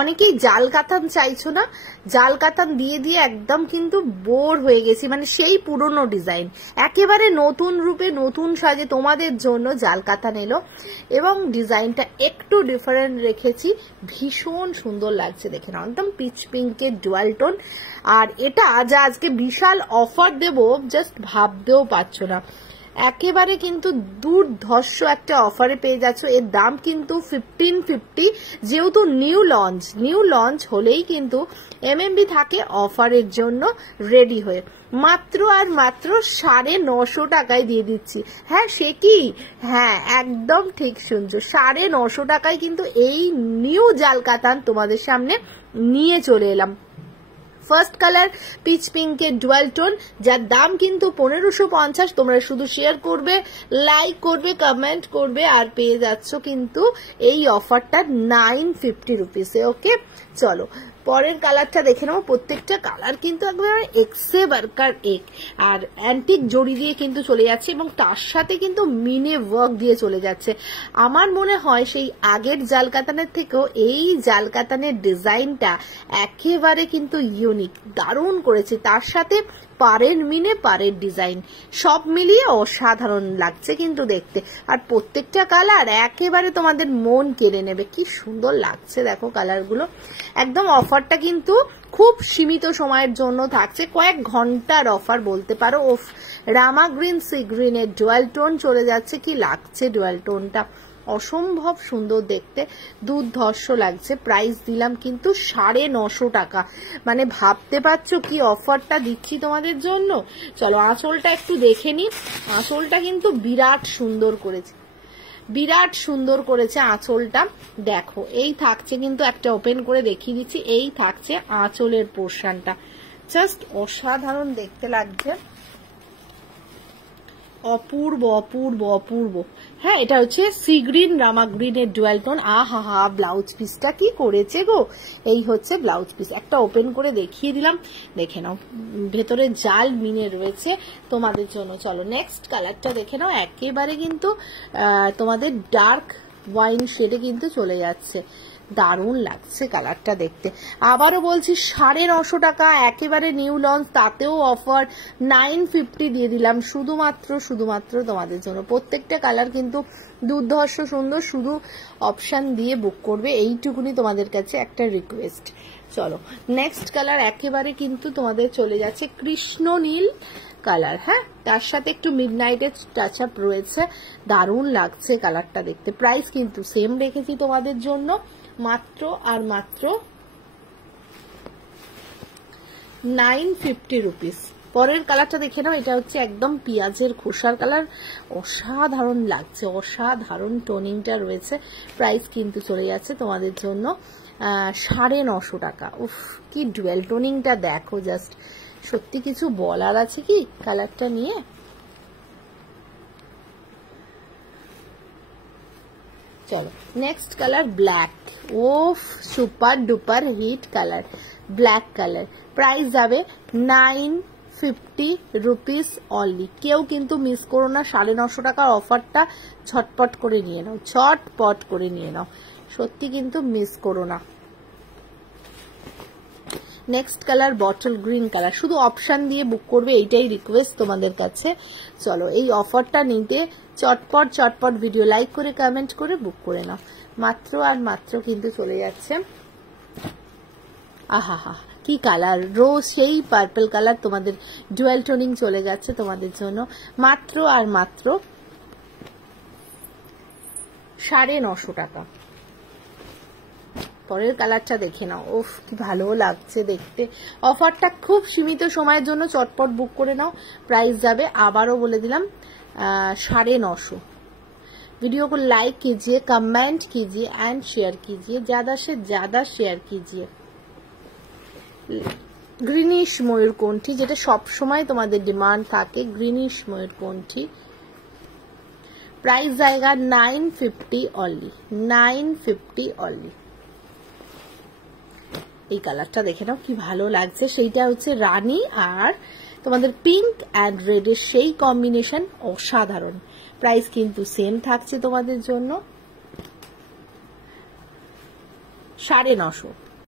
অনেকেই জাল কাতান চাইছো না, জাল কাতান দিয়ে দিয়ে একদম কিন্তু বোর হয়ে গেছি, মানে সেই পুরনো ডিজাইন একেবারে নতুন রূপে নতুন সাজে তোমাদের জন্য জাল কাতান এলো এবং ডিজাইনটা একটু ডিফারেন্ট রেখেছি, ভীষণ সুন্দর লাগছে দেখে নাও, একদম পিচ পিঙ্কের ডুয়াল টোন। আর এটা যা আজকে বিশাল অফার দেব জাস্ট ভাবতেও পারছো না, একেবারে কিন্তু দুর্ধর্ষ একটা অফারে পেয়ে যাচ্ছ। এর দাম কিন্তু 1550, যেহেতু নিউ লঞ্চ হলেই কিন্তু এমএমবি থাকে অফারের জন্য রেডি হয়ে, মাত্র আর মাত্র 950 টাকায় দিয়ে দিচ্ছি। হ্যাঁ সে কি, হ্যাঁ একদম ঠিক শুনছো, 950 টাকায় কিন্তু এই নিউ জাল কাতান তোমাদের সামনে নিয়ে চলে এলাম। ফার্স্ট কালার পিচ পিঙ্কের ডুয়াল টোন, যার দাম কিন্তু 1550। তোমরা শুধু শেয়ার করবে, লাইক করবে, কমেন্ট করবে আর পেয়ে যাচ্ছ কিন্তু এই অফারটা 950 রুপিসে। ওকে চলো পরের কালারটা দেখে নেবো। প্রত্যেকটা কালার কিন্তু একবার এক্সে বার্কার এক, আর অ্যান্টিক জড়ি দিয়ে কিন্তু চলে যাচ্ছে এবং তার সাথে কিন্তু মিনে ওয়ার্ক দিয়ে চলে যাচ্ছে। আমার মনে হয় সেই আগের জাল কাতানের থেকেও এই জাল কাতানের ডিজাইনটা একেবারে কিন্তু ইউনিক, দারুণ করেছে। তার সাথে পাড়ের মিনে পাড়ের ডিজাইন সব মিলিয়ে অসাধারণ লাগছে কিন্তু দেখতে, আর প্রত্যেকটা কালার একেবারে তোমাদের মন কেড়ে নেবে, কি সুন্দর লাগছে দেখো কালারগুলো। একদম অফারটা কিন্তু খুব সীমিত সময়ের জন্য থাকছে, কয়েক ঘন্টার অফার বলতে পারো। ওফ, রামা গ্রিন সি গ্রিনের ডুয়াল টোন চলে যাচ্ছে, কি লাগছে ডুয়াল টোনটা, অসম্ভব সুন্দর দেখতে, দুর্ধর্ষ লাগছে। প্রাইস দিলাম কিন্তু 950 টাকা, মানে ভাবতে পারছো কি অফারটা দিচ্ছি তোমাদের জন্য। চলো আঁচলটা একটু দেখে নি, আঁচলটা কিন্তু বিরাট সুন্দর করেছে, বিরাট সুন্দর করেছে আঁচলটা। দেখো এই থাকছে কিন্তু, একটা ওপেন করে দেখিয়ে দিচ্ছি, এই থাকছে আঁচলের পোর্শনটা, জাস্ট অসাধারণ দেখতে লাগছে, অপূর্ব অপূর্ব অপূর্ব। হ্যাঁ এটা হচ্ছে সি গ্রিন রামা গ্রিনের ডুয়াল টোন। আহা হা, ব্লাউজ পিসটা কি করেছে গো, এই হচ্ছে ব্লাউজ পিস, একটা ওপেন করে দেখিয়ে দিলাম, দেখে নাও ভেতরে জাল মিনে রয়েছে তোমাদের জন্য। চলো নেক্সট কালারটা দেখে নাও, একেবারে কিন্তু তোমাদের ডার্ক ওয়াইন শেডে কিন্তু চলে যাচ্ছে, দারুণ লাগছে কালারটা দেখতে। আবারও বলছি 950 টাকা, একেবারে নিউ লঞ্চ, তাতেও অফার 950 দিয়ে দিলাম শুধুমাত্র তোমাদের জন্য। প্রত্যেকটা কালার কিন্তু দুর্ধর্ষ সুন্দর, শুধু অপশন দিয়ে বুক করবে, এইটুকুনি তোমাদের কাছে একটা রিকোয়েস্ট। চলো নেক্সট কালার একেবারে কিন্তু তোমাদের চলে যাচ্ছে কৃষ্ণ নীল কালার। হ্যাঁ তার সাথে একটু মিডনাইটের টাচ আপ রয়েছে, দারুণ লাগছে কালারটা দেখতে। প্রাইস কিন্তু সেম রেখেছি তোমাদের জন্য, মাত্র আর মাত্র 950 রুপিস। পরের কালারটা দেখে নাও, এটা হচ্ছে একদম পেঁয়াজের খোসার কালার, অসাধারণ লাগছে, অসাধারণ টোনিংটা রয়েছে। প্রাইস কিন্তু চলে যাচ্ছে তোমাদের জন্য 950 টাকা। উফ কি ডুয়েল টোনিংটা দেখো, জাস্ট সত্যি কিছু বলার আছে কি কালারটা নিয়ে। চলো নেক্সট কালার ব্ল্যাক, ওফ super duper hit colour, black colour. Price যাবে 950 রুপিস অনলি। কেউ কিন্তু মিস করো না, 950 টাকার অফারটা ঝটপট করে নিয়ে নাও, ঝটপট করে নিয়ে নাও, সত্যি কিন্তু মিস করো না। Next colour bottle green colour, শুধু অপশন দিয়ে বুক করবে, এইটাই রিকোয়েস্ট তোমাদের কাছে। চলো এই অফারটা নিতে চটপট ভিডিও লাইক করে কমেন্ট করে বুক করে নাও, মাত্র আর মাত্র কিন্তু চলে যাচ্ছে। আহা হা কি কালার, রোজ সেই পার্পল কালার, তোমাদের ডুয়াল টোনিং চলে যাচ্ছে তোমাদের জন্য, মাত্র আর মাত্র 950 টাকা। পরের কালারটা দেখে নাও, ওফ কি ভালো লাগছে দেখতে। অফারটা খুব সীমিত সময়ের জন্য, চটপট বুক করে নাও। প্রাইস যাবে আবারও বলে দিলাম 950। वीडियो को लाइक कीजिए, कमेंट कीजिए एंड शेयर कीजिए, ज्यादा से ज्यादा शेयर कीजिए। গ্রিনিশ ময়ূরকণ্ঠী, যেটা সব সময় তোমাদের ডিমান্ড থাকে, গ্রিনিশ ময়ূরকণ্ঠী। प्राइस जाएगा 950 ओनली, 950 ओनली। এই কালারটা দেখে নাও কি ভালো লাগছে, সেইটা হচ্ছে রানী আর তোমাদের পিঙ্ক এন্ড রেড এর সেই কম্বিনেশন, অসাধারণ। প্রাইস কিন্তু সেম থাকছে তোমাদের জন্য 950